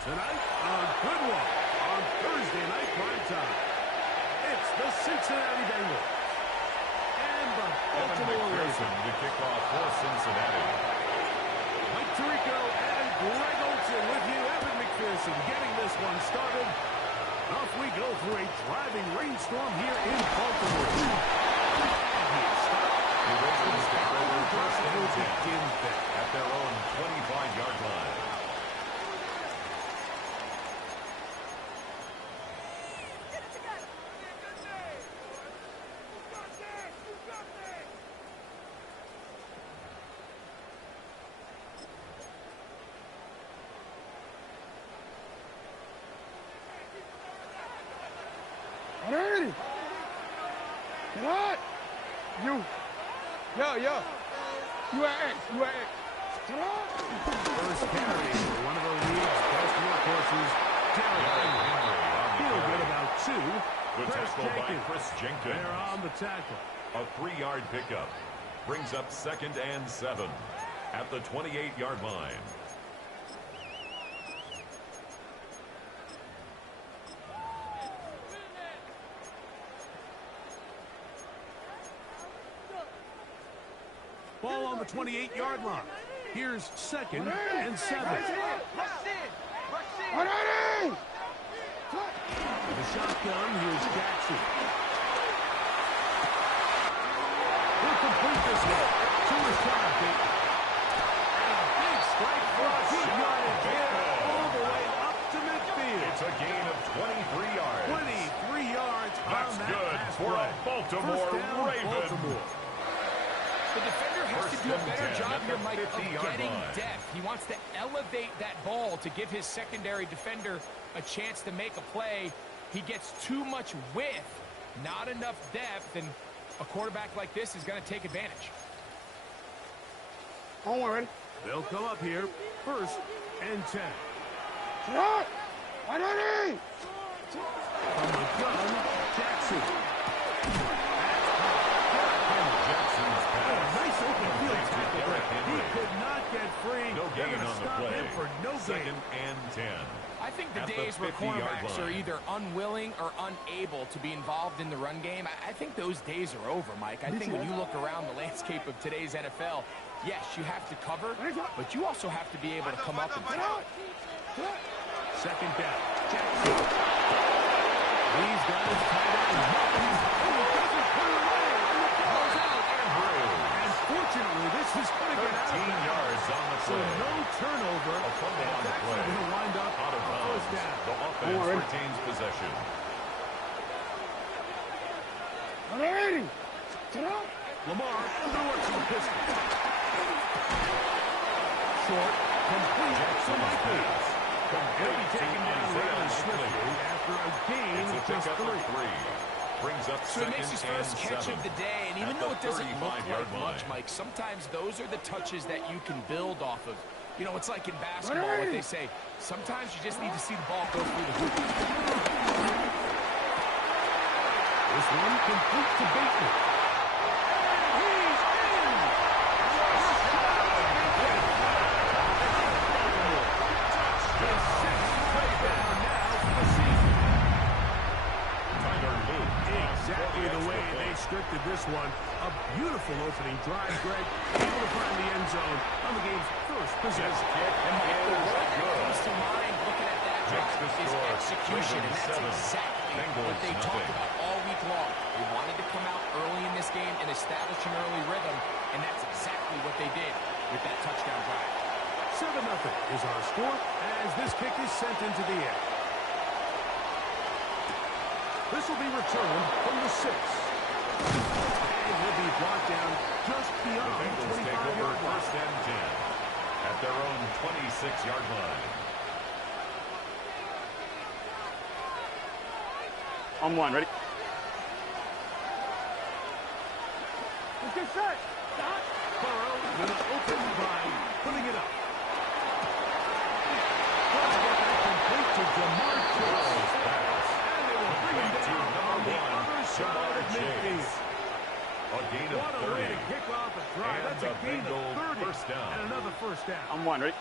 Tonight, a good one on Thursday Night Prime Time. It's the Cincinnati Bengals and the Baltimore Ravens to kick off for Cincinnati. Mike Tirico and Greg Olsen with you. Evan McPherson getting this one started. Off we go through a driving rainstorm here in Baltimore. The Ravens take over first and 10 at their own 25-yard line. Ready? Get out! You. Yo. You are X. Get out! First carry for one of the league's best workhorses, Derrick Henry. Feel good about two. Good tackle by Chris Jenkins. They're on the tackle. A 3-yard pickup brings up 2nd and 7 at the 28-yard line. Ball on the 28-yard line. Here's 2nd and 7. Ready? The shotgun, here's Jackson. He'll complete this one. To his side, and a big strike for a good yardage here all the way up to midfield. It's a gain of 23 yards. 23 yards That's on that good pass for play. a Baltimore First down, Raven. Baltimore. The defender has to do a better job here, Mike, of 50-yard getting line. depth. He wants to elevate that ball to give his secondary defender a chance to make a play. He gets too much width, not enough depth, and a quarterback like this is going to take advantage. On one, ready? They'll come up here. 1st and 10. Get out! Ready? From the gun, Jackson. Jackson's pass. Nice open field tackle Derrick there. He Henry. could not get free. No They're gain gonna on the stop play. him for no gain. 2nd and 10. I think the At the days where 50-yard cornerbacks are line. either unwilling or unable to be involved in the run game, I think those days are over, Mike. I think when you look around the landscape of today's NFL, yes, you have to cover, but you also have to be able to come up and tackle. 2nd down. Jackson. These guys tied up and nothing. Oh, he doesn't put it away. And the ball's out. And fortunately, this is going to get out 13 of bounds. yards on the So play. no turnover. A fumble on It's the actually play. going to wind up Out of a bounds. first down. The offense retains possession. Ready? Get out! Lamar underworks the pistol. Short, complete to Likely. He'll be taken down rather swiftly after a gain It's a of just pickup 3. of 3. Brings up So he makes his 2nd first and catch 7 of the day, and even at though the it doesn't look 35-yard like much, line. Mike, sometimes those are the touches that you can build off of. You know, it's like in basketball, what they say, sometimes you just need to see the ball go through the hoop. This one complete to Bateman. He's in! His 6th touchdown now for the season. Tyler Luke. Exactly the way they scripted this one. A beautiful opening drive, Greg. Able to find the end zone on the game's first possession. And Mike, the word that comes to mind looking at that drive the is score. execution, and that's Ravens 7, exactly Bengals what they talked nothing. about all week long. They wanted to come out early in this game and establish an early rhythm, and that's exactly what they did with that touchdown drive. 7-0 is our score as this kick is sent into the air. This will be returned from the 6. And he'll be brought down just The beyond the Bengals take 25-yard over line. 1st and 10 at their own 26-yard line. On one, ready? Let's get set. Burrow going to open by putting it up. Trying to get that complete to Jamar Chase. And they will bring him down on the other side of midfield. A gain of What a 30. way to kick off a drive. And That's a the gain Bengal of 30. first down. And another first down. On one, ready?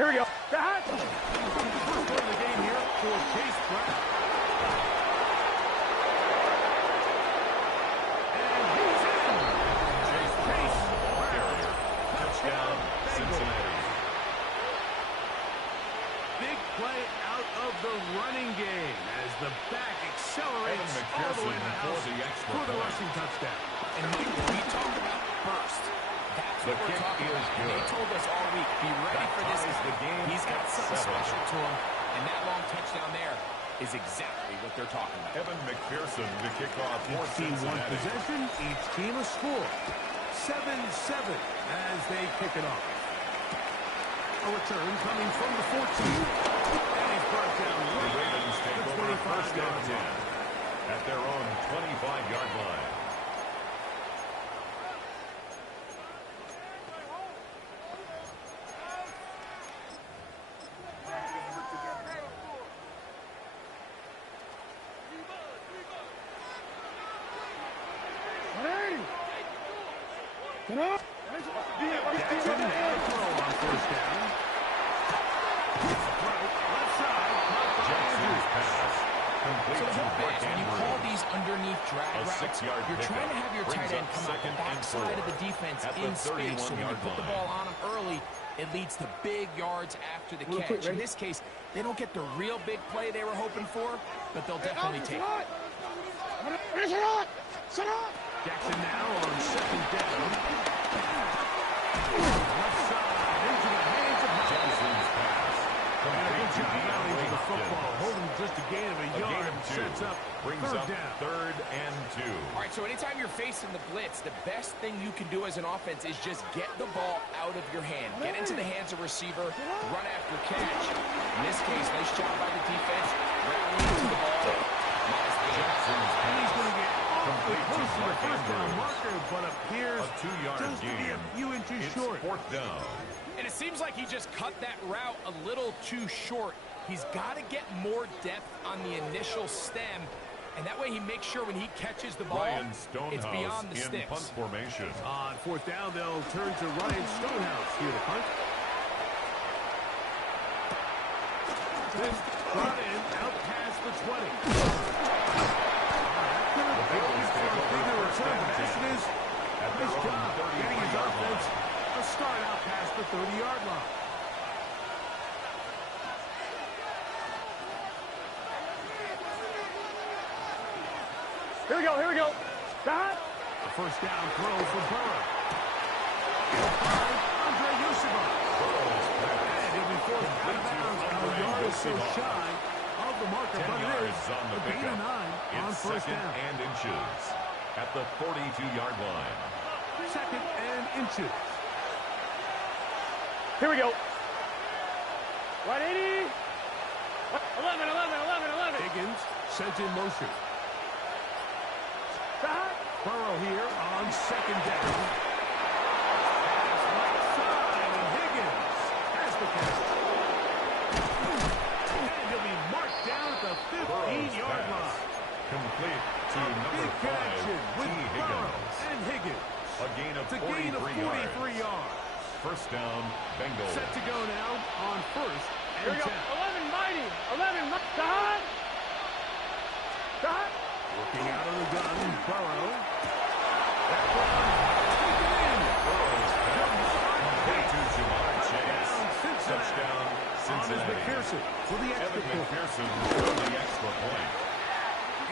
Here we go. That. First play of the game here for Chase Brown. And he's in. Chase Brown, ball carrier. Touchdown, Cincinnati. Big play out of the running game as the back accelerates all the way in the house for the rushing touchdown. And Mike, when we talk about burst, that's The what we're kick talking is about. good. They told us all week, be ready for this. ties the game He's got at something 7. special to him, and that long touchdown there is exactly what they're talking about. Evan McPherson to kick off for Each team one Cincinnati. possession, each team a score. 7-7 as they kick it off. A return coming from the 14. And he's brought down The right Ravens at take the over first 25-yard and 10 line. at their own 25-yard line. Get up. Jackson and throw on first down. Left side. Caught by Jackson's Andrews. pass. Complete So the to hope Mark is when you Andrews. call these underneath drag A routes, 6-yard you're trying to pickup. have your Brings tight end up come out the second and backside of 4 the defense at the in space. So when you 31-yard put the line. ball on them early, it leads to big yards after the Real catch. quick, In ready? this case, they don't get the real big play they were hoping for, but they'll definitely take it. Sit up. Jackson now on second down. Left side into the hands of Hopkins. Jackson's pass. And a good Complete to job rallying for the DeAndre football. Hopkins. Holding just a gain of a A gain yard. of 2. Sets up Brings third up down. 3rd and 2. All right, so anytime you're facing the blitz, the best thing you can do as an offense is just get the ball out of your hand. Get into the hands of receiver, run after catch. In this case, nice job by the defense, rallying to the ball. Nice game. Jackson's And he's pass. going to get Complete to close to the Mark first down Andrews. marker, but appears A 2-yard just to be gain. a few inches It's short. 4th down. And it seems like he just cut that route a little too short. He's got to get more depth on the initial stem, and that way he makes sure when he catches the ball, Ryan it's Stonehouse beyond the in sticks. punt formation. On fourth down, they'll turn to Ryan Stonehouse here to punt. This brought in out past the 20. The Bengals take over Bigger first return and 10 passes. at their Nice own job getting his 33-yard offense line. a start out past the 30-yard line. Here we go. Here we go. That. A first down throw for Burrow. Andre Yusufov. Burrow's pass. And he'll be forced out of bounds. Now a yard or so shy of the marker, 10 but it yards is on the a gain of pickup. 9 on It's first 2nd down. and inches at the 42-yard line. 2nd and inches. Here we go. 180. 11. Higgins sent in motion. That. Burrow here on second down. Pass right side, and Higgins has the catch. And he'll be marked down at the Burrow's 15-yard pass. line. Complete to number Big 5, connection T. with Burrow Higgins. and Higgins. A gain of It's a gain of 43 43 yards. yards. First down, Bengals. Set to go now on first Here and we go. 10. 11 mighty. 11 mighty. That. That. Looking out of the gun, Burrow. That one, taken in. Burrow's pass. Complete to Jamar Chase. Down Cincinnati. Touchdown, On is Cincinnati. McPherson for the extra Evan point. McPherson for the extra point.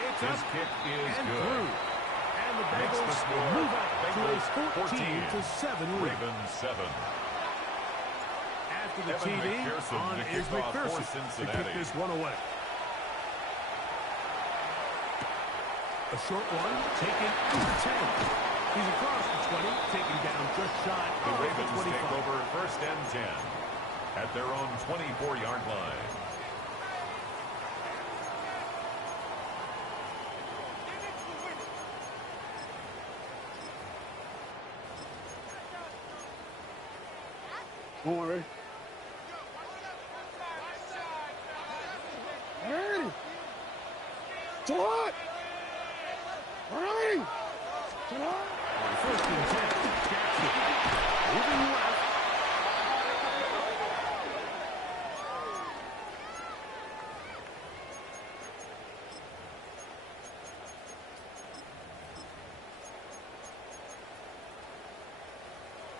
It's His up kick is and good. through. And the Makes the Bengals score. move out to a Bengals 14-7 lead. Ravens 7. After the Evan TD, McPherson on to is kick off for McPherson to Cincinnati. kick this one away. A short one, taken under 10. He's across the 20, taken down just shy The of the Ravens 25. take over first and 10 at their own 24-yard line. Come on, ready? Ready. To what? Ready. To what? On first and 10, Jackson moving left.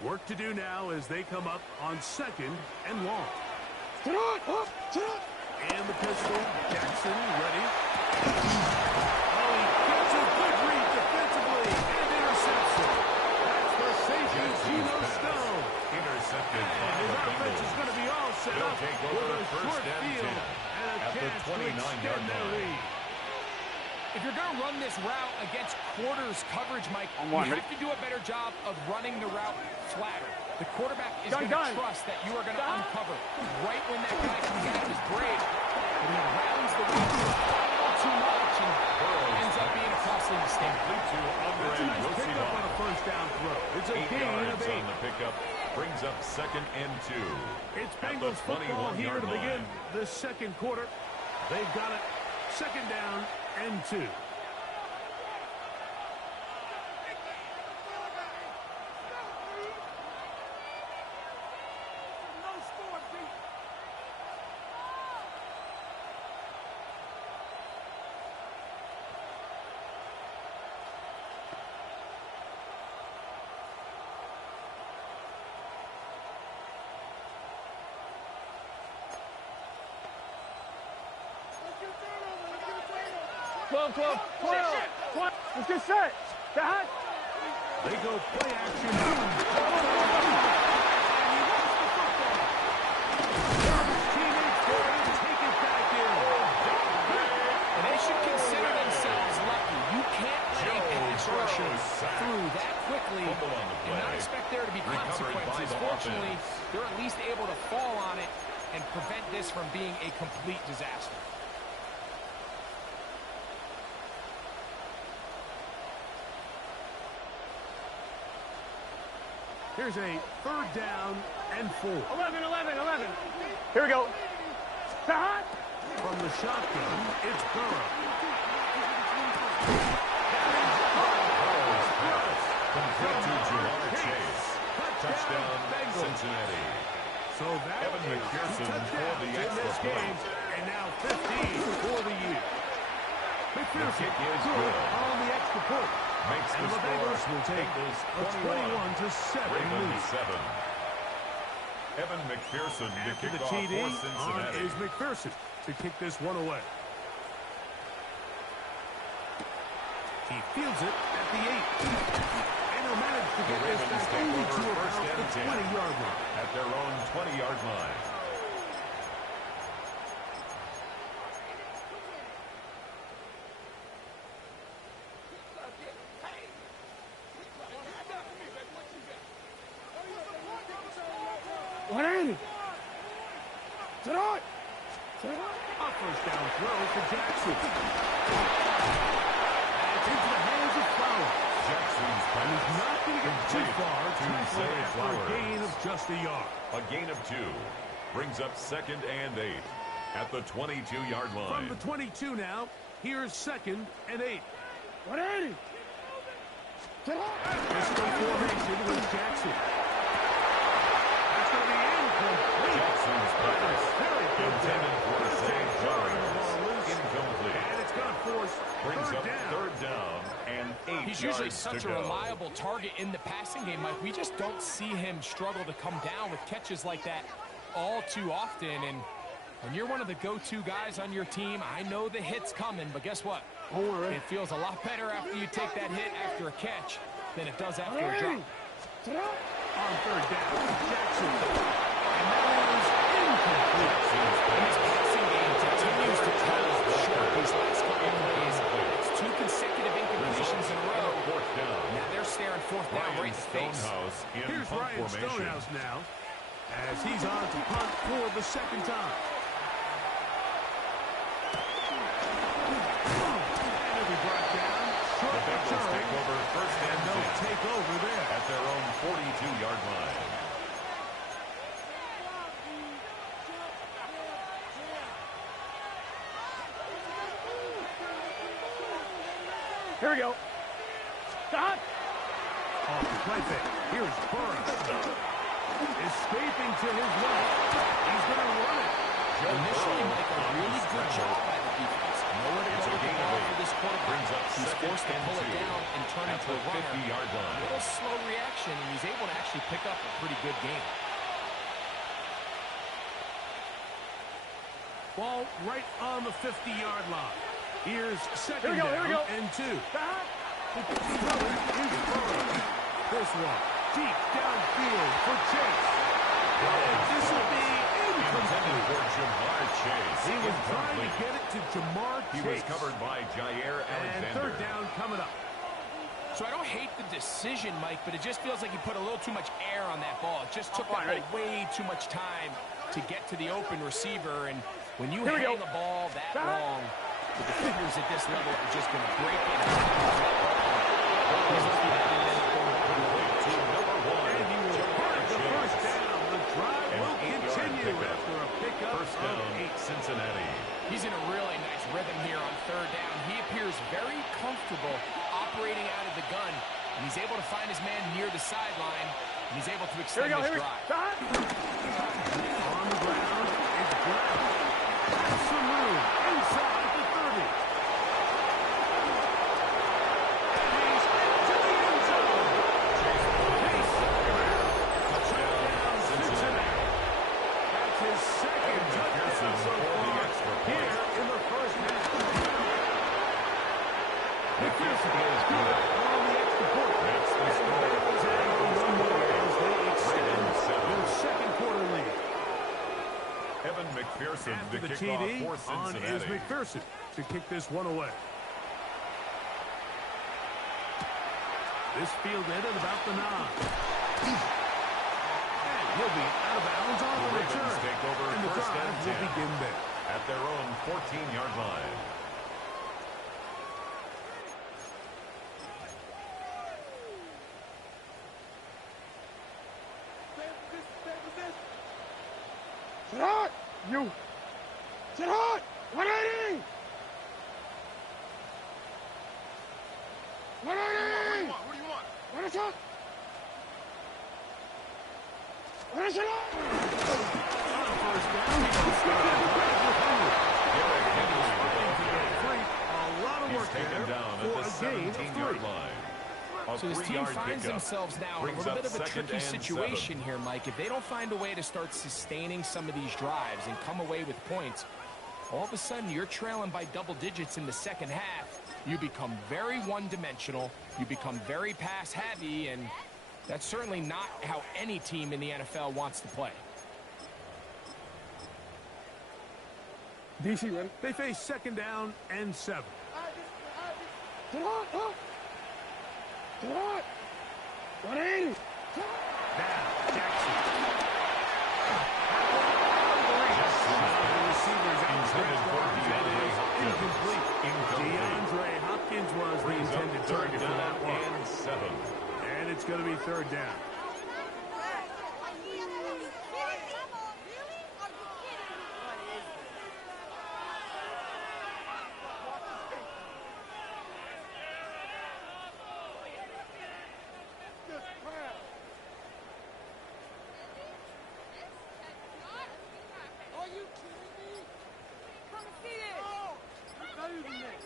Work to do now as they come up on 2nd and long. And the pistol. Jackson ready. Oh, he gets a good read defensively and intercepts it. That's the safety, Geno Stone. Intercepted by And his the offense is Bengals. going to be all set They'll up take with over a first short and field 10 and a at the chance to 29-yard extend their line. lead. If you're going to run this route against quarters coverage, Mike, you have to do a better job of running the route flatter. The quarterback is going to trust that you are going to uncover right when that guy comes out of his break. But he rounds the route too much and ends up being a costly mistake. Complete to Andre That's a nice pickup on a Rosivach. first down throw. It's a 8 gain of yards 8. on the pickup. Brings up 2nd and 2. It's At the Bengals football here 21-yard to begin line. the second quarter. They've got it. 2nd down and 2. Let's get set. Dad. They go play action. Teammates there to take it back in. And they should consider themselves lucky. You can't let a pass rusher through that quickly Fumble on the and not play. expect there to be Recovered by consequences. the Fortunately, offense. they're at least able to fall on it and prevent this from being a complete disaster. Here's a 3rd down and 4. 11. Here we go. Dad. From the shotgun, it's Burrow. Complete to Jamar Chase. Touchdown, Bengals. Cincinnati. So that Evan is McPherson 2 for the touchdowns in extra this game, point. and now 15 for the year. McPherson kick is good good. on the extra point. Makes And the the score. Bengals will take Bengals a 21-7 Ravens lead. 7. Evan McPherson to After kick the off TD, for on Cincinnati. is McPherson to kick this one away. He fields it at the 8. And he'll manage to The get this Ravens back take only over to first about and the 10 20-yard line. at their own 20-yard line. What ain't it? Tonight. A first down throw for Jackson. And it's into the hands of Flowers. Jackson's And he's pass not going to get too complete far. to Tackle Zay after a Flowers. gain of just a yard. A gain of 2 brings up 2nd and 8 at the 22-yard From line. the 22 now, here's 2nd and 8. What ain't it? Pistol formation with Jackson. That's going to be incomplete. Jackson's pass Very good intended for Zay Throwing the Flowers. ball loose. Incomplete. And it's going to force Brings up 3rd down. 3rd down and 8 He's usually yards such to a go. reliable target in the passing game, Mike. We just don't see him struggle to come down with catches like that all too often. And when you're one of the go-to guys on your team, I know the hit's coming, but guess what? Don't worry. It feels a lot better after you take that hit after a catch than it does after a drop. On 3rd down, Jackson. And that is incomplete. And his passing game continues to come up short these last couple of plays. It's 2 consecutive incompletions in a row. 4th down. Now they're staring 4th down Ryan right in the face. Stonehouse in Here's punt Ryan formation. Stonehouse now as he's on to punt for the 2nd time. And he'll be brought down. The Short Bengals return. take over 1st and They'll 10 take over there. at their own 42-yard line. Here we go. Dad. Off the play fake. Here's Burrow. Escaping to his left. He's going to run it. Initially, Mike, a really good job by the defense. Nowhere to It's go a with the gain of ball 8. for this quarterback. Brings up He's second forced to and pull it 2 down and turn at into the a runner. 50-yard A line. little slow reaction, and he's able to actually pick up a pretty good game. Ball right on the 50-yard line. Here's second Here we go. down and 2. The throwing is Burrow. This one deep downfield for Chase. And this will be Intended incomplete. for Jamar Chase. He was trying to Incomplete. get it to Jamar Chase. He was covered by Jair And Alexander. third down coming up. So I don't hate the decision, Mike, but it just feels like he put a little too much air on that ball. It just took up way too much time to get to the open receiver. And when you hang the ball that long, the defenders at this level are just going to break it. He's looking at it and To number 1, And he will Jamar have the first Chase. down. The drive An will 8-yard continue pickup. after a pickup First of down, 8. Cincinnati. He's in a really nice rhythm here on third down. He appears very comfortable operating out of the gun, and he's able to find his man near the sideline, and he's able to extend his drive. On the ground, it's Brown. Has some room inside the 30. And he's into the end zone. Chase. Touchdown, Cincinnati. That's his second touchdown so far here in the first half. McPherson is good on the extra point. That's the And the score. Bengals add on one more as they extend their second quarter lead. Evan McPherson After to the kick off TD, for on is Cincinnati. McPherson to kick this one away. This field ended about the 9. And he'll be out of bounds on the Ravens return. take over And the first drive and will 10. begin there. At their own 14-yard line. Sit hot! You! Sit hot! 180! 180! What do you want? What is it? What is it? On first down, he'll start the drive with Henry. Derrick Henry Fighting to with get the free. A lot of He's work taken there down for at the a gain of 17-yard 3. line. A So his team 3-yard finds pickup. themselves now in a Brings little up bit of a second tricky and situation 7. here, Mike. If they don't find a way to start sustaining some of these drives and come away with points, all of a sudden you're trailing by double digits in the second half. You become very one-dimensional. You become very pass-heavy, and that's certainly not how any team in the NFL wants to play. DC ready? They face second down and 7. Sit hot! Huh? Sit hot! 180! Now, Jackson. The receiver's Intended for DeAndre Hopkins. incomplete. Incomplete. DeAndre Hopkins was the Brings up intended third target for that down one. and 7. And it's going to be third down. Are you kidding me? Come see this! It's better than this.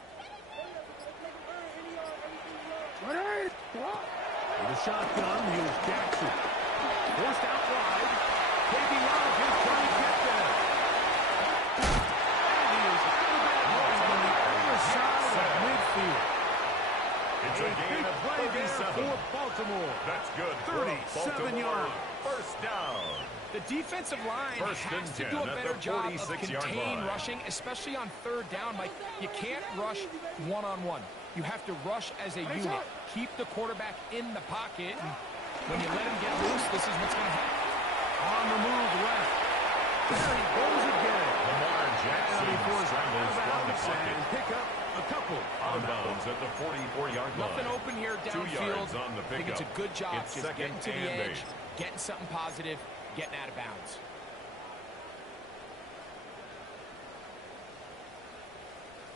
With a shotgun, here's Jackson. Forced out wide. Taking off, he's trying to get there. And he is on the other side of midfield. It's a gain big of play there 37. for Baltimore. That's good. 37 Baltimore. yards. First down. The defensive line First and has to 10 do a at better the job of 46-yard contain line. rushing, especially on third down. Mike, you can't rush one-on-one. You have to rush as a unit. Keep the quarterback in the pocket. And when you let him get loose, this is what's going to happen. On the move left. There he goes again. Lamar Jackson And he forced out scrambles of from the bounds pocket. and pick up a couple Out on of that one. bounds at the 44-yard line. Nothing open here 2 downfield. yards on the I think it's a pickup. good job It's just second getting to the and edge, 8. getting something positive, getting out of bounds.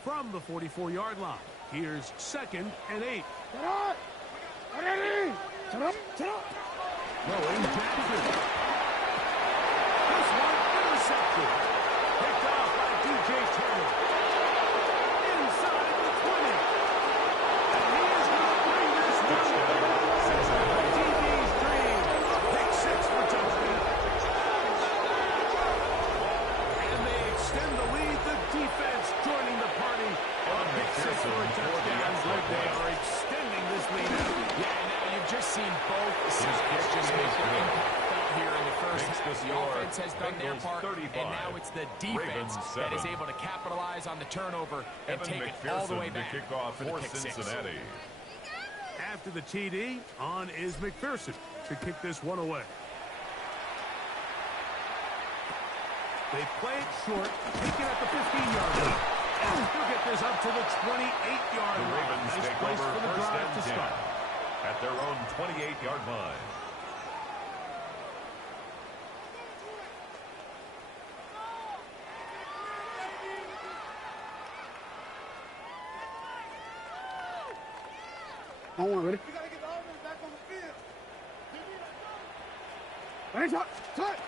From the 44-yard line, here's second and 8. Sit hot! 180! Sit up! Sit up! Throwing Jackson. This one intercepted. Picked off by DJ Turner. Inside the 20. get their good. impact felt here in the first Makes half. the The score offense has done their Bengals part, 35, and now it's the defense Ravens that is 7. able to capitalize on the turnover and Evan take it all the way McPherson back to kick off for the for pick six. Cincinnati. After the TD, on is McPherson to kick this one away. They play it short, take it at the 15-yard line. And they'll get this up to the 28-yard The line. Ravens Nice take place over for the first drive and to 10 start. at their own 28-yard line. Don't worry, ready? You gotta get the offense back on the field. Ready, touch.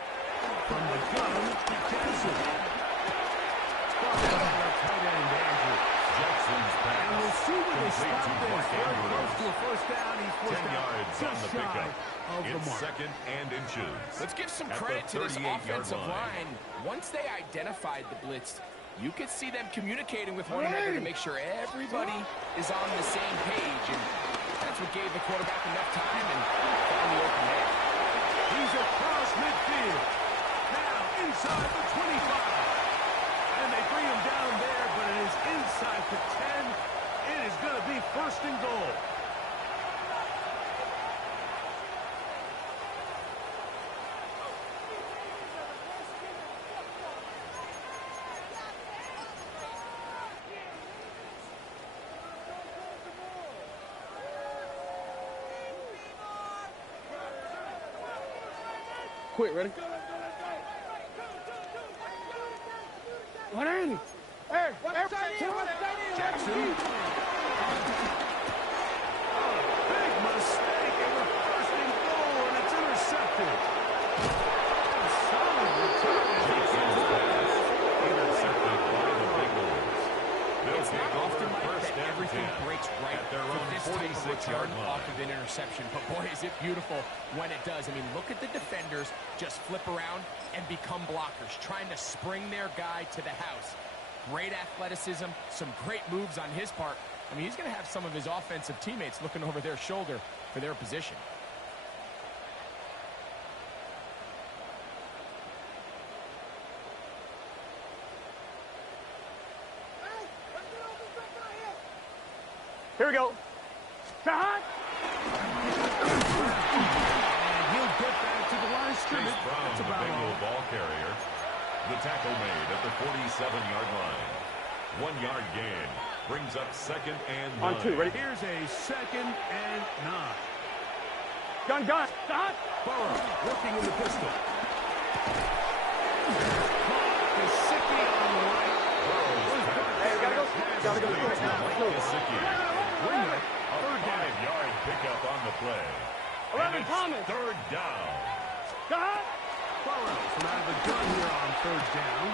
From the gun, Jackson. Tight end, Andrew. Jackson's pass. And we'll see where they Complete stop to this. Mark Very Andrews. close to a first down. He's 10 forced out yards on just the shy pickup. of the It's mark. second and inches. Let's give some At the credit to this 38-yard offensive line. line. Once they identified the blitz, you could see them communicating with one another to make sure everybody is on the same page. And that's what gave the quarterback enough time and found the open man. He's across midfield. Now inside the 25. And they bring him down there, but it is inside the 10. It is going to be first and goal. Quick, ready? What ain't he? Hey, Jackson. Big mistake. It was first and goal, and it's intercepted. Solid return. Intercepted by the Bengals. They'll It's kick not over often like first that and everything 10 breaks right at their for own this type of 46-yard return line. off of an interception. But boy, is it beautiful when it does. I mean, look at the defenders just flip around and become blockers, trying to spring their guy to the house. Great athleticism, some great moves on his part. I mean, he's going to have some of his offensive teammates looking over their shoulder for their position. Here we go. Shot. And he'll get back to the line of scrimmage. Chase Brown, That's the about Bengal all. ball carrier. The tackle made at the 47-yard line. 1 yard gain brings up second and 9. On two, ready? Here's a second and 9. Gun. Shot. Burrow working in the pistol. Gesicki on the right. Hey, gotta go. Gotta go. Gesicki. Bring it. A 5-yard pickup on the play. 11 And it's Thomas. third down. Shot. Burrow from out of the gun here on third down.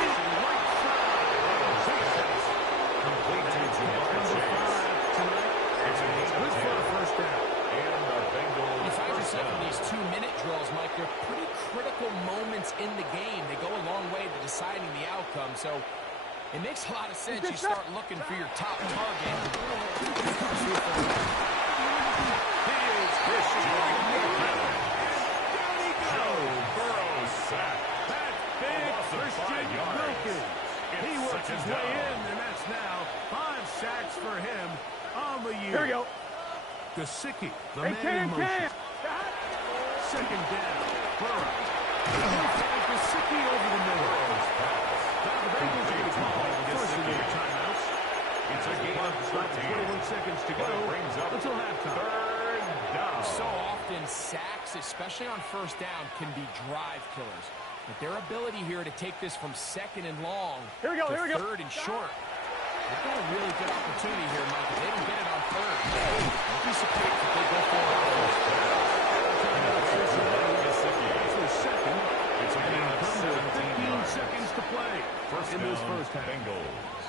It's right side. Complete to Jamar Chase. Tonight. It's a gain of Good for a 10. first down. And the Bengals You find first yourself in down. these 2-minute drills, Mike. They're pretty critical moments in the game. They go a long way to deciding the outcome. So it makes a lot of sense. You start looking for your top target. Joe Burrow sacked. That's big. Loss of Christian 5 yards. Wilkins. He It's works his second way down. in, and that's now 5 sacks for him on the year. Here we go. Gesicki, the Hey, man in motion. Shot. Second down. Burrow. He'll find Gesicki over the middle. Now the Bengals are going to call first and goal timeouts. It's a gain of 13. 21 seconds to go But it brings up until halftime. third down. So often sacks, especially on first down, can be drive killers. But their ability here to take this from second and long Here we go, to here we go. third and short. They've got a really good opportunity here, Mike. If they don't get it on third, don't be surprised if they go for it on first. That's their second. It's a gain of Under 17 15 yards. seconds to play First in down, this first half. Bengals.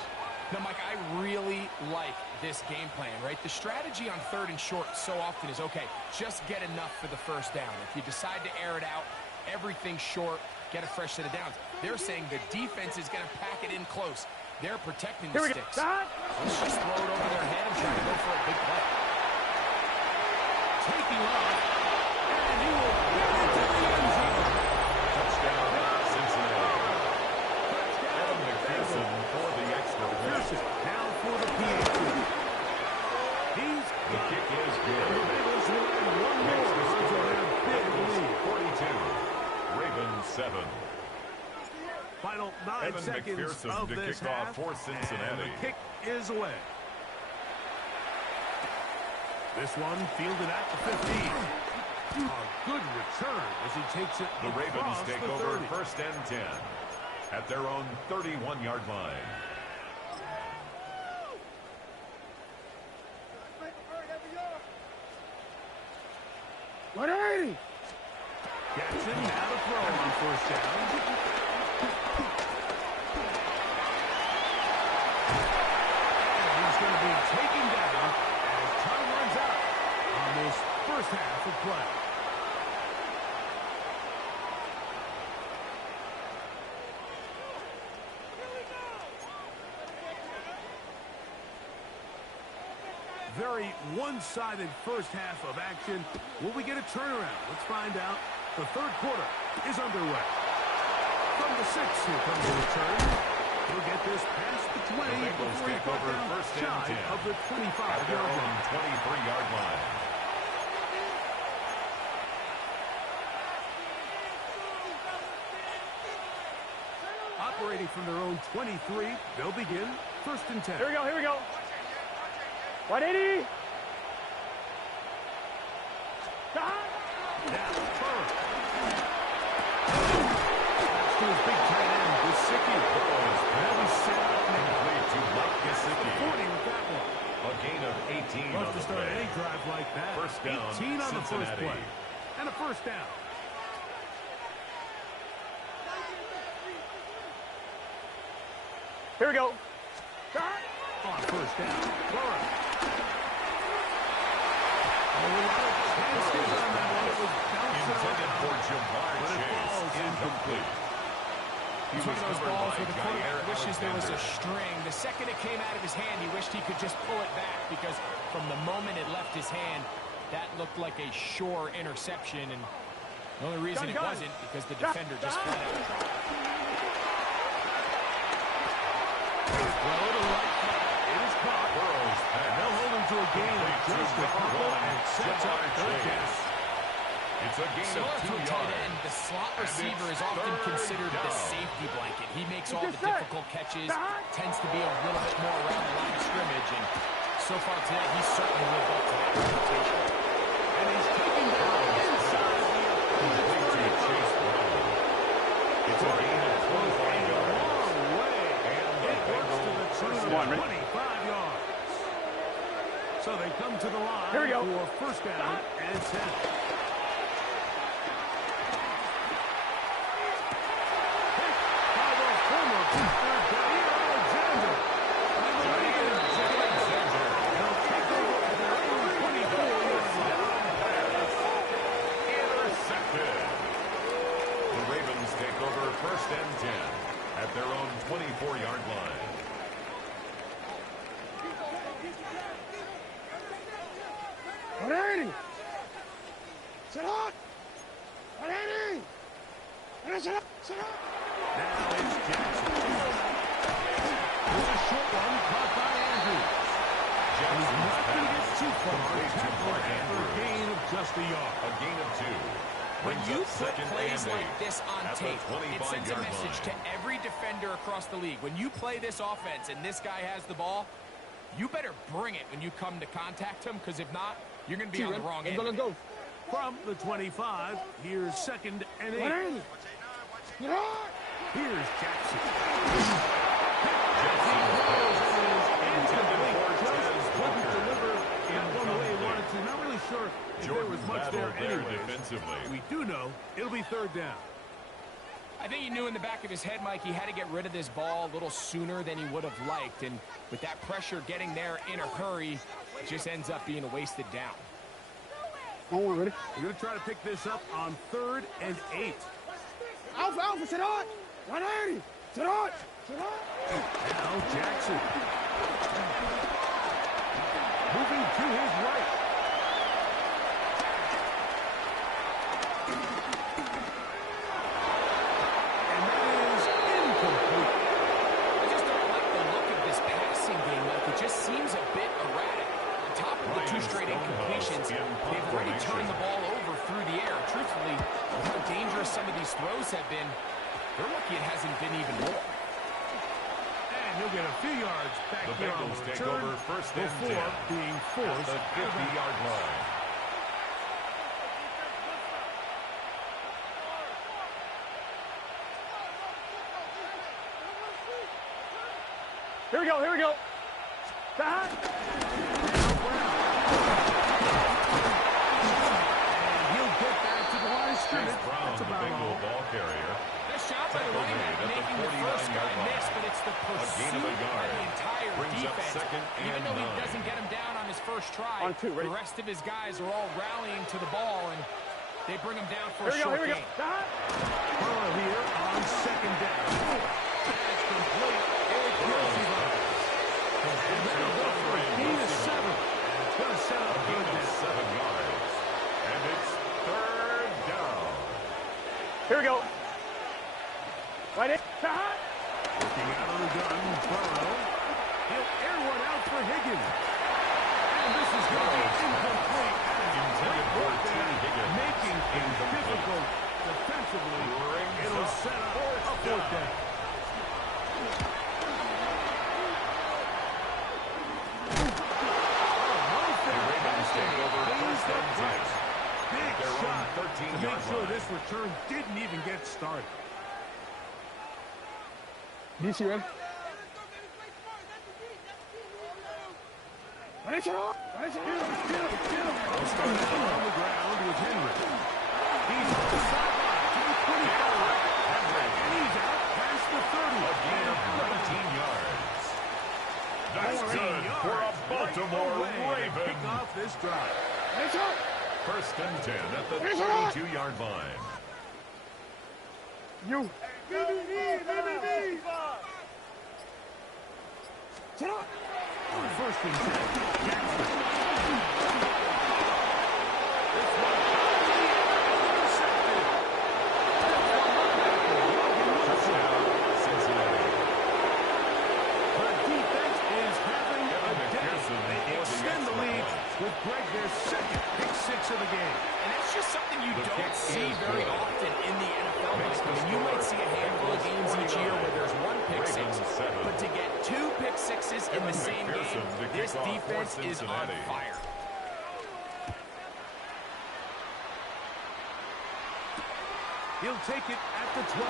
Now, Mike, I really like this game plan, right? The strategy on third and short so often is, okay, just get enough for the first down. If you decide to air it out, everything short, get a fresh set of downs. They're saying the defense is going to pack it in close. They're protecting the Here we go. sticks. Shot. Let's just throw it over their head and try to go for a big play. Taking off. And Evan seconds McPherson of to this kick off half, for Cincinnati. and the kick is away. This one fielded at the 15. A good return as he takes it The Ravens across take the over 30. first and 10 at their own 31-yard line. Jackson now to throw on first down. And he's going to be taken down as time runs out on this first half of play. Very one-sided first half of action. Will we get a turnaround? Let's find out. The third quarter is underway. From the 6, here comes the return. He'll get this past the 20 The Bengals before he take got over down first and shy 10 of the at their 25-yard own line. 23-yard line. Operating from their own 23, they'll begin first and 10. Here we go, here we go. 180. Now, Burrow. That's to his big tight end, Gesicki. They'll be set up now. Complete to Mike Gesicki. 40 with that one. A gain of 18 Love on to the start play. any drive like that. First down, 18 on the first Cincinnati. play. And a first down. Here we go. On first down, Burrow. A lot of chances on that one. It was bouncing Intended around. for Jamar But it Chase. falls Incomplete. He It's one was of those covered balls by where the Jair quarterback wishes there was a Alexander. string. The second it came out of his hand, he wished he could just pull it back because from the moment it left his hand, that looked like a sure interception. And the only reason it wasn't because the defender just flat out dropped it. Throw to right flat. It is caught. Burrow's pass. And they'll hold him to a gain of just a couple and sets up third down. It's a gain Similar of to 2 a tight yards. end, the slot And receiver it's is often third considered the down. safety blanket. He makes all the difficult catches, tends to be a little bit more around the line of scrimmage, and so far today, he's certainly lived up to that reputation. And he's taking down inside the Complete to Chase Brown. It's a gain of 25 yards. long way. And the It works to the Bengals tune first of down. 25 yards. So they come to the line Here we go. for first down and 10. By the former third down, Alexander. And the Ravens they'll take over at their own 24-yard line. Intercepted. The Ravens take over first and 10 at their own 24-yard line. Now it's Jackson. It's a short one caught by Andrews. He's not going to get too far. Tackle after a gain of just a yard. A gain of 2. When Brings you up put second plays and like 8 this on at the tape, it sends a 25-yard message to line. every defender across the league. When you play this offense and this guy has the ball, you better bring it when you come to contact him, because if not, you're going to be on the wrong end. Let's go. From the 25, here's second and 8. Here's Jackson. Incomplete. Just couldn't deliver that one the way he wanted to. Not really sure if there was much there battled there anyways. defensively. We do know it'll be third down. I think he knew in the back of his head, Mike, he had to get rid of this ball a little sooner than he would have liked. And with that pressure getting there in a hurry, it just ends up being a wasted down. Ready? We're going to try to pick this up on third and 8. Alpha, sit on. 180. Sit on. Now Jackson. Moving to his right. And that is incomplete. I just don't like the look of this passing game, Mike. It just seems a bit erratic. On top of the Ryan 2 straight incompletions, Stonehouse in they've already formation. turned the ball over through the air. Truthfully, with how dangerous some of these throws have been, they're lucky it hasn't been even more. And he'll get a few yards back The here on Bengals the take return over first and 10 before being forced the out of 50-yard line. Here we go, here we go. Back. And he'll get back to the line of Chase scrimmage. Brown, That's the about Bengal all. ball carrier. Nice job by the Tackle running back made at the making the first guy 49-yard miss, line. but it's the A gain of pursuit a by yard. the entire Brings up defense. second Even and though he 9. doesn't get him down on his first try, On two, ready? the rest of his guys are all rallying to the ball, and they bring him down for a Here short we go, gain. Back. Burrow here on second down. Pass complete. It goes him. And that'll go for a gain of 7. And it's going to set up A third gain of down. 7 yards. And it's third down. Here we go. Right in. Back. Looking out of the gun, Burrow. He'll air one out for Higgins. And this is going to be incomplete. Intended for Right T. there, Higgins. making things Incomplete. difficult defensively. Brings It'll up set up fourth a fourth down. down. The Ravens take over first and 10. Big Their own shot to 13-yard make sure line. this return didn't even get started. DC ready? Ready, shut up. Ready, shut up. They'll start out on the ground with Henry. He's on the sideline to the 25. And he's out past the 30. A gain of 19 yards. That's 14 good for a yards Baltimore right away to Raven. kick off this drive. Ready, shut up. First and 10 at the Here's a lot. 32-yard line. You. Shut up. On first and 10, Jackson. Touchdown, Cincinnati. The defense is having a Kevin day. McPherson They for the extend the extra lead point. with Greg their second pick six of the game. And that's just something you The don't kick see is very good. often in the NFL. Makes the I mean, you score. might see a handful of games each year where there's one pick six, Ravens 7. but to get 2 pick sixes in the Kevin same McPherson to game, kick this off for defense is on Cincinnati. fire. He'll take it at the 12.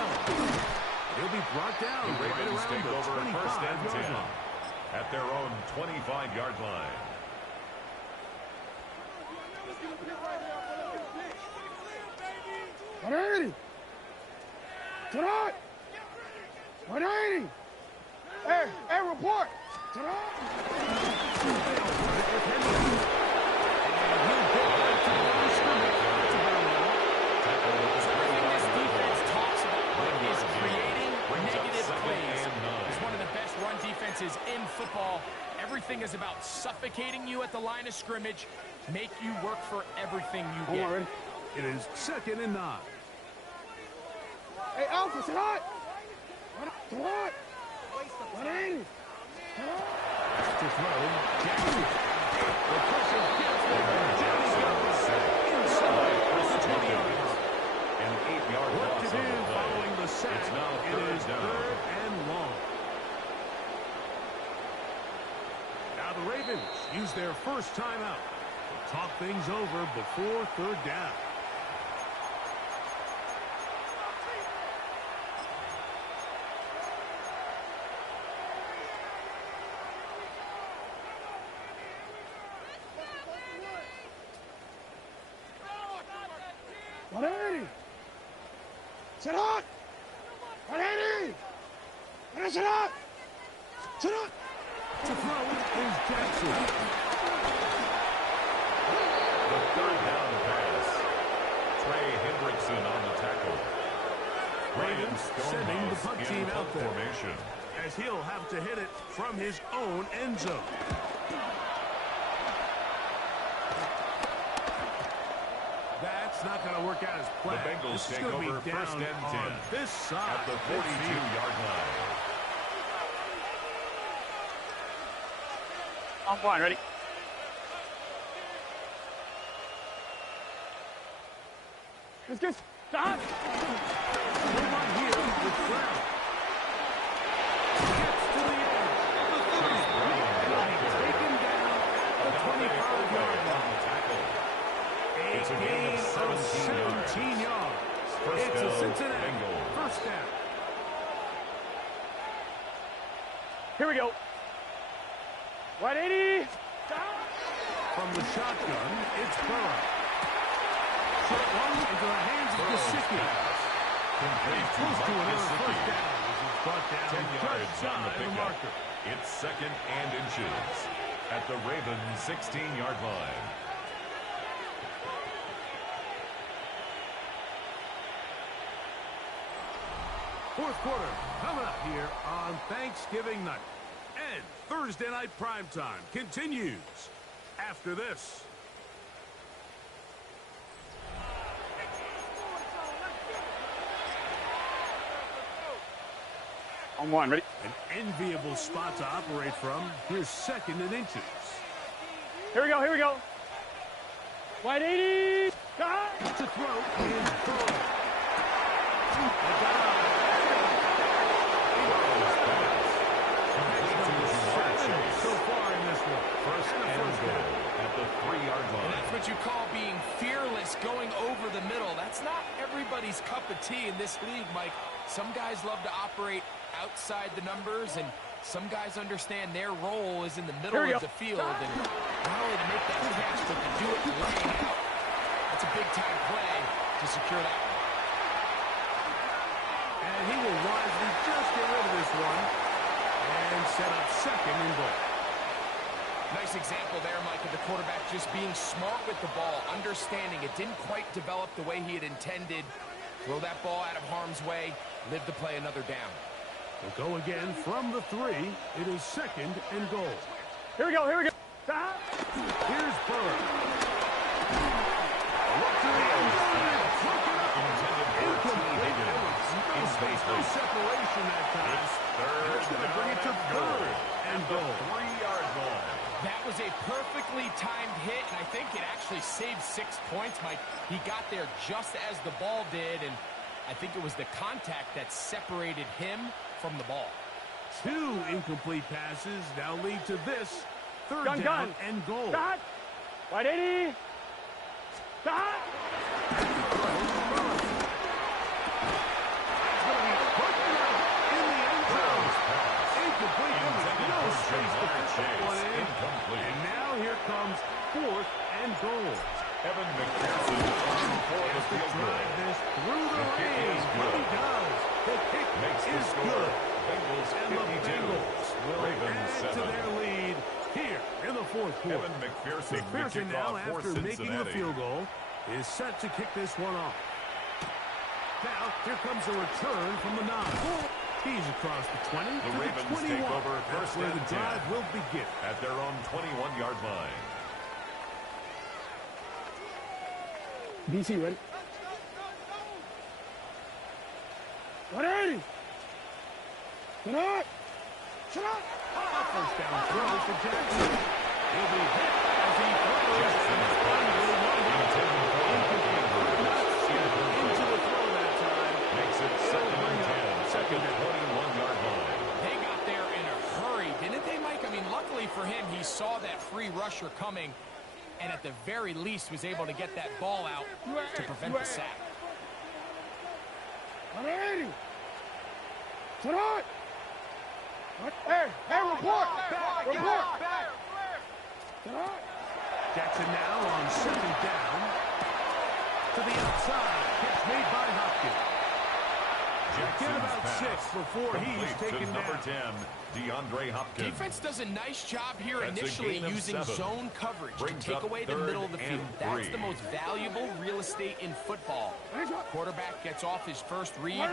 He'll be brought down The right Ravens around take the over first and 25-yard 10 line. at their own 25-yard line. $180. Shut up. $180. Hey, report. Shut up. Tackle at the Everything this 35-yard defense line. talks about is Brings creating up negative second plays. and 9. It's one of the best run defenses in football. Everything is about suffocating you at the line of scrimmage, make you work for everything you Hold get. on, ready? It is second and 9. Hey, Alpha, shut up. Shut up. 180. Shut up. To throw, Jackson. The pressure gets there. Johnny goes inside the 20-yard line. An 8-yard What loss to on do the play. following the sack? It's now It third is down. third and long. Now the Ravens use their first timeout to talk things over before third down. Shut up. 180. Shut up. Shut up. To throw is Jackson. The third down pass. Trey Hendrickson on the tackle. Ravens sending the punt team out there. Formation. As he'll have to hit it from his own end zone. That's not going to work out as planned. The Bengals This is take going to over be down first and 10 on this side. At the midfield. 42-yard line. I'm fine. Ready? Let's get stop. No one here with Brown. Gets to the end. 6-yard line. It's a gain of 17 yards. First It's a down, Cincinnati Bengals. first down. Here we go. 180. From the shotgun, it's Burrow. Short one into the hands of Gesicki. Complete to Close to Mike another first Gesicki. down. This is brought down 10 yards just on the shy of the pickup. marker. It's second and inches at the Ravens' 16-yard line. Fourth quarter coming up here on Thanksgiving night. And Thursday night primetime continues after this. On one, ready? An enviable spot to operate from. Here's second and inches. Here we go, here we go. 180. Got it. To throw is Burrow. They got out. So far in this one. First and goal at the 3-yard And line. that's what you call being fearless, going over the middle. That's not everybody's cup of tea in this league, Mike. Some guys love to operate outside the numbers, and some guys understand their role is in the middle of the field. And not only to make that catch, but to do it laying out. That's a big-time play to secure that one. And he will wisely just get rid of this one and set up second and goal. Nice example there, Mike, of the quarterback just being smart with the ball, understanding it didn't quite develop the way he had intended. Throw that ball out of harm's way, live to play another down. We'll go again from the 3. It is second and goal. Here we go, here we go. Here's Burrow. In space, No separation that time. It's third That's going to bring it to third and goal. 3-yard line. That was a perfectly timed hit, and I think it actually saved 6 points, Mike. He got there just as the ball did, and I think it was the contact that separated him from the ball. 2 incomplete passes now lead to this third Gun, down gun. and goal. Got 180. Got Incomplete. No space to put that one in. Incomplete. And now here comes fourth and goal. Evan McPherson on for the field goal. Drive this through the The kick lane. is But he good. does. The kick Makes the is score. good. Bengals And the 52. Bengals will Ravens add to 7. their lead here in the fourth quarter. Evan McPherson, McPherson the now, kickoff for after making the Cincinnati. field goal, is set to kick this one off. Now, here comes a return from the 9. He's across the 20 The to Ravens the 21. take over That's first where and the 10. drive will begin. At their own 21-yard line. DC, ready? 180. Shut up. Shut up. First down throw for Jackson. He'll be hit as he throws. Jackson's pass intended for Into the throw that time. makes it second and 10. Second 21-yard line. They got there in a hurry, didn't they, Mike? I mean, luckily for him, he saw that free rusher coming, and at the very least was able to get that ball out to prevent the sack. 180. Shut up. Hey, report. Report. Shut up. Jackson now on second down. To the outside. Catch made by Hopkins. Get Jackson's about pass 6 before he's complete taken to number down. 10, DeAndre Hopkins. Defense does a nice job here That's a initially gain of using 7. zone coverage to Brings take up away the third middle of the field. and That's 3. the most valuable real estate in football. Quarterback gets off his first read,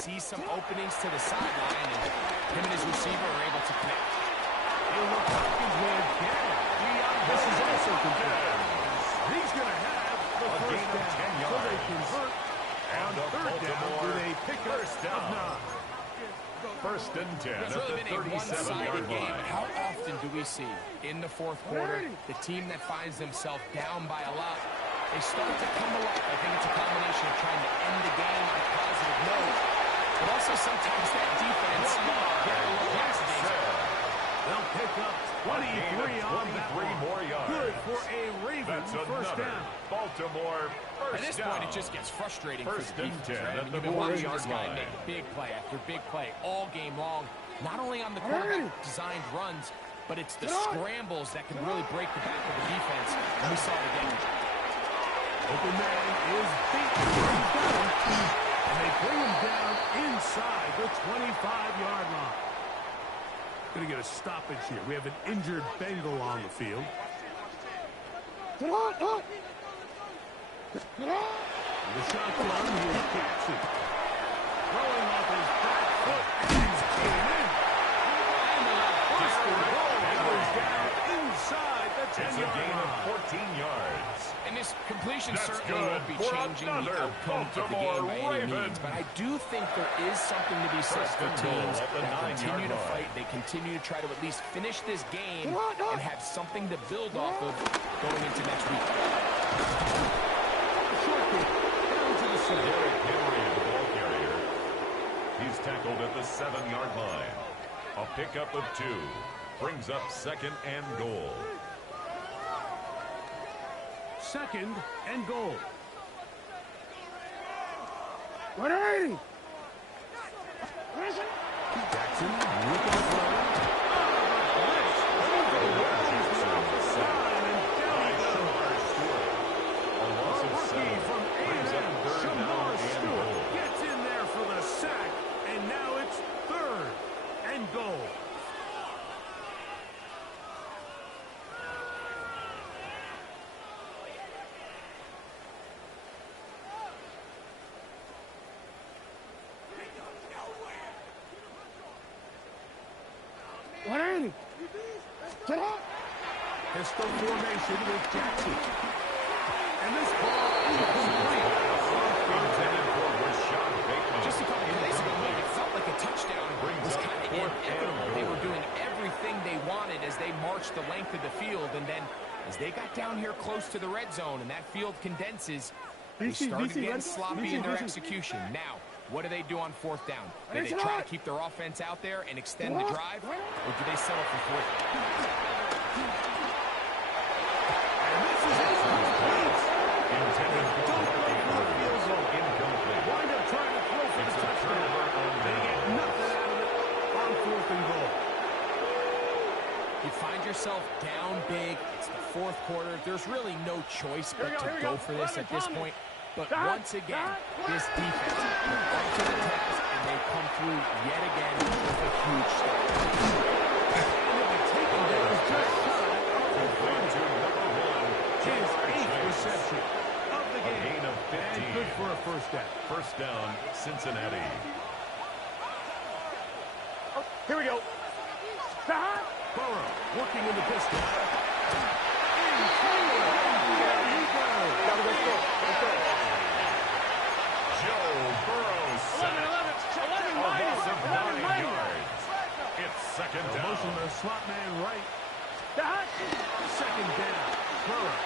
sees some openings to the sideline, and him and his receiver are able to connect. He'll look Hopkins way again. This is also complete. He's going to have the A gain first of 10 down. So yards. they convert on And a third down Baltimore with a pickup first of down. 9. First and 10 It's at really the been a 37-yard one-sided game. line. How often do we see in the fourth quarter the team that finds themselves down by a lot, they start to come alive? I think it's a combination of trying to end the game on a positive note, but also sometimes that defense getting a little lackadaisical. They'll pick up 23 on that 23 one. more yards. Good for a Ravens That's first another down. Baltimore first At this down. point, it just gets frustrating First for the and defense, 10 right? at I the mean, you've been watching 40-yard this guy line. make big play after big play all game long. Not only on the quarterback-designed runs, but it's the scrambles that can really break the back of the defense. And we saw it again. Open man is beaten. He's got him. And they bring him down inside the 25-yard line. Going to get a stoppage here. We have an injured Bengal on the field. Get on, on. Get on. The shotgun, here's Jackson. Throwing off his back foot. He's came in. And the Buster goal goes down inside the It's a 10-yard gain line. of 14 yards. And this completion That's certainly good won't be for changing the another outcome of the Baltimore game by any Ravens. means. But I do think there is something to be said First for and goal teams at the that 9-yard continue to line. fight. They continue to try to at least finish this game Come on. and have something to build off of going into next week. Short kick down to the center. Derrick Henry, the ball carrier. He's tackled at the 7-yard line. A pickup of 2. Brings up second and goal. Second and goal. 180. Jackson with the throw. Blitz over the wings off the side, and down he goes. A loss of Rookie 7. from Brings up A&M, third down Shamar and Stewart goal. gets in there for the sack, and now it's third and goal. Get on. Pistol formation with Jackson. And this ball incomplete. Intended for Rashad Bateman. Just a couple of days ago, it felt like a touchdown Brings was up kind of fourth and inevitable. They goal. were doing everything they wanted as they marched the length of the field, and then as they got down here close to the red zone and that field condenses, they started getting sloppy in their execution. Now, what do they do on fourth down? Do they try to keep their offense out there and extend the drive, or do they settle for fourth? And this is incomplete. Intended for Don't go Mark for a Andrews. field goal. Incomplete. Wind up trying to throw for It's the a touchdown. turnover on They get down. nothing out of it on fourth and goal. You find yourself down big. It's the fourth quarter. There's really no choice but to go for this at this point. But once again, this defense, they're up to the task, and they come through yet again with a huge start. Taken down just shy Complete to number 1. his Jamar 8th Chase. reception of the A game. gain of And 15. good for a first down. First down, Cincinnati. Here we go. Behind. Burrow working in the pistol. Infield. There he goes. Let's go. Joe Burrow sacked. 11 A loss of 9 mighty. yards. It's second Motion down. the slot man right. Behind. Second down. Burrow.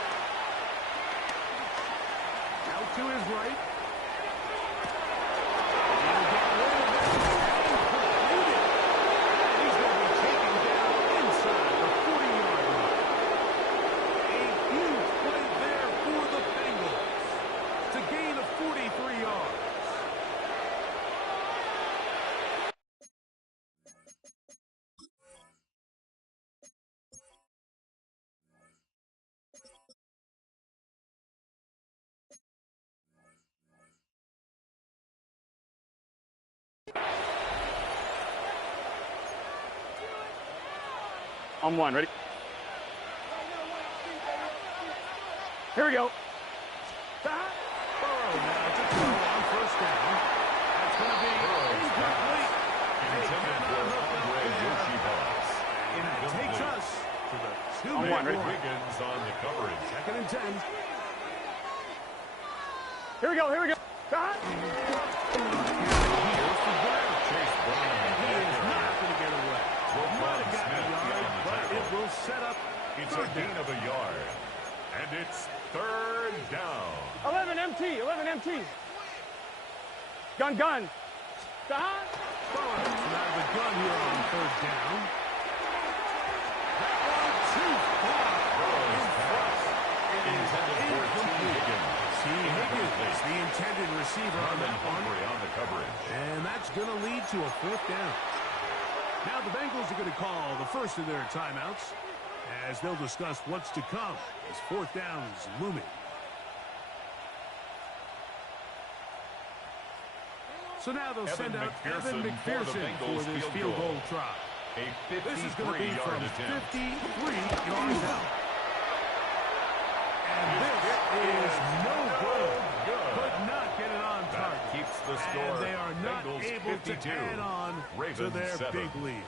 Out to his right. He'll get rid of it. And complete it. He's going to be taken down inside the 40-yard line. A huge play there for the Bengals. To gain of 43 yards. On one. Ready? Here we go. Behind. Burrow now to throw on first down. That's going to be incomplete. Intended for Andre Yoshibas. And that takes us to the On one, ready? Wiggins on the coverage. Second and 10. Here we go. Here we go. Behind. Here's the Brown. Chase Brown. And he is not going to get away. Roquan Might have gotten a Smith yard, on the but tackle. it will set up It's a third gain down. of a yard. And it's third down. 11 MT. 11 MT. Gun. Behind. Burrow from out of the gun here on third down. That one too far. In front. T. Higgins, the intended receiver on that one. On the coverage. And that's going to lead to a 4th down. Now the Bengals are going to call the first of their timeouts as they'll discuss what's to come as 4th down is looming. So now they'll send out Evan McPherson for this field goal try. A This is going to be 53-yard from attempt. 53 yards out. And this is no good. Could not get it on That target. keeps the score. And they are not Bengals able 52. to add on to Ravens their 7. big lead.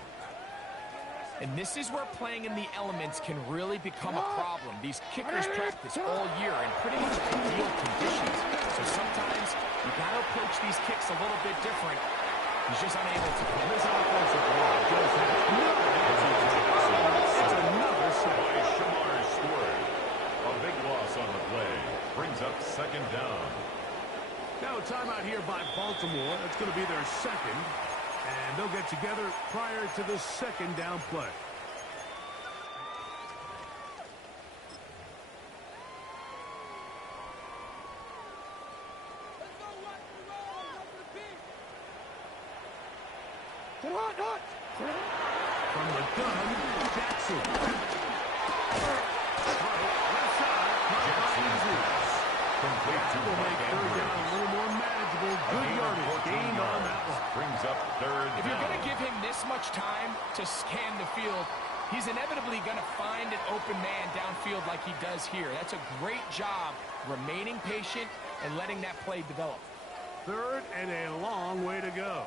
And this is where playing in the elements can really become a problem. These kickers practice all year in pretty much ideal conditions. So sometimes you got to approach these kicks a little bit different. He's just unable to. And this offensive line just has no answer to this. It's another sack. By Shamar Stewart. A big loss on the play. Brings up 2nd down. Now a timeout here by Baltimore. That's going to be their 2nd. And they'll get together prior to the 2nd down play. Let's go rock and roll. Go for the beat. From the gun, Jackson. Left side, Complete to will make Mike 3rd down a Andrews. little more manageable. Good yardage gained on that one. Brings up 3rd If you're down. going to give him this much time to scan the field, he's inevitably going to find an open man downfield like he does here. That's a great job remaining patient and letting that play develop. 3rd and a long way to go.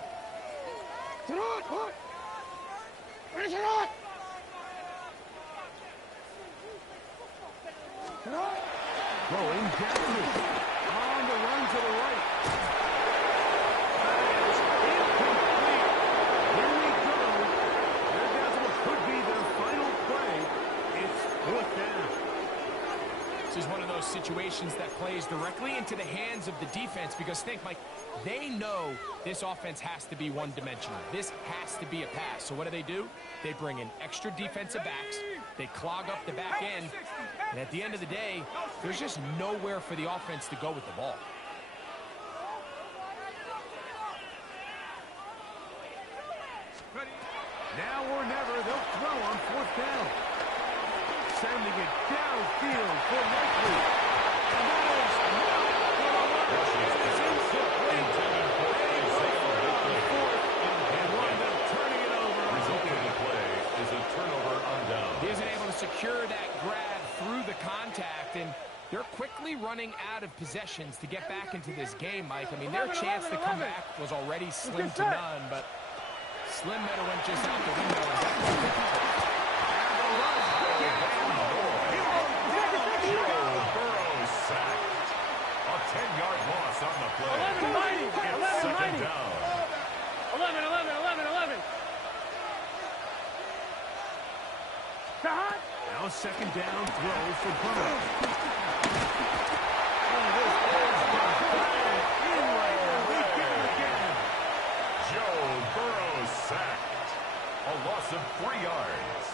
Throwing Jackson on the run to the right. That is incomplete. Here we go. They're down to what could be their final play. It's 4th down. This is one of those situations that plays directly into the hands of the defense because think, Mike, they know this offense has to be one-dimensional. This has to be a pass. So what do? They bring in extra defensive backs. They clog up the back end. And at the end of the day, there's just nowhere for the offense to go with the ball. Now or never, they'll throw on 4th down. Sending it downfield for Likely. And that is not it's incomplete. And wind up turning it over. Result of the play is a turnover on down. He isn't able to secure that grab through the contact, and they're quickly running out of possessions to get back into this game, Mike. I mean, their chance to come back was already slim to none, but Slim Meadow went just out the window. Burrow sacked. A 10-yard loss on the play. 11, It's 2nd down. 11. Now 2nd down throw for Burrow. In right now. They get it again. Joe Burrow sacked. A loss of 3 yards.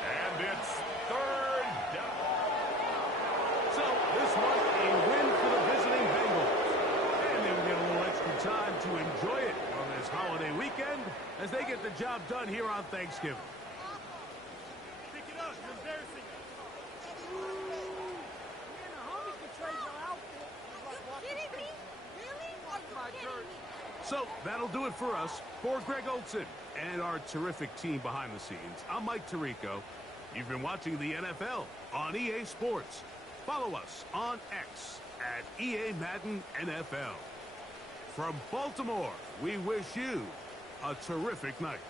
And it's 3rd down. So this was a win for the visiting Bengals. And they will get a little extra time to enjoy it on this holiday weekend as they get the job done here on Thanksgiving. Pick it up. You're embarrassing. Man, the homies can trade your outfit. You kidding me? Really? Are you kidding me? So that'll do it for us. For Greg Olson and our terrific team behind the scenes, I'm Mike Tirico. You've been watching the NFL on EA Sports. Follow us on X at EA Madden NFL. From Baltimore, we wish you a terrific night.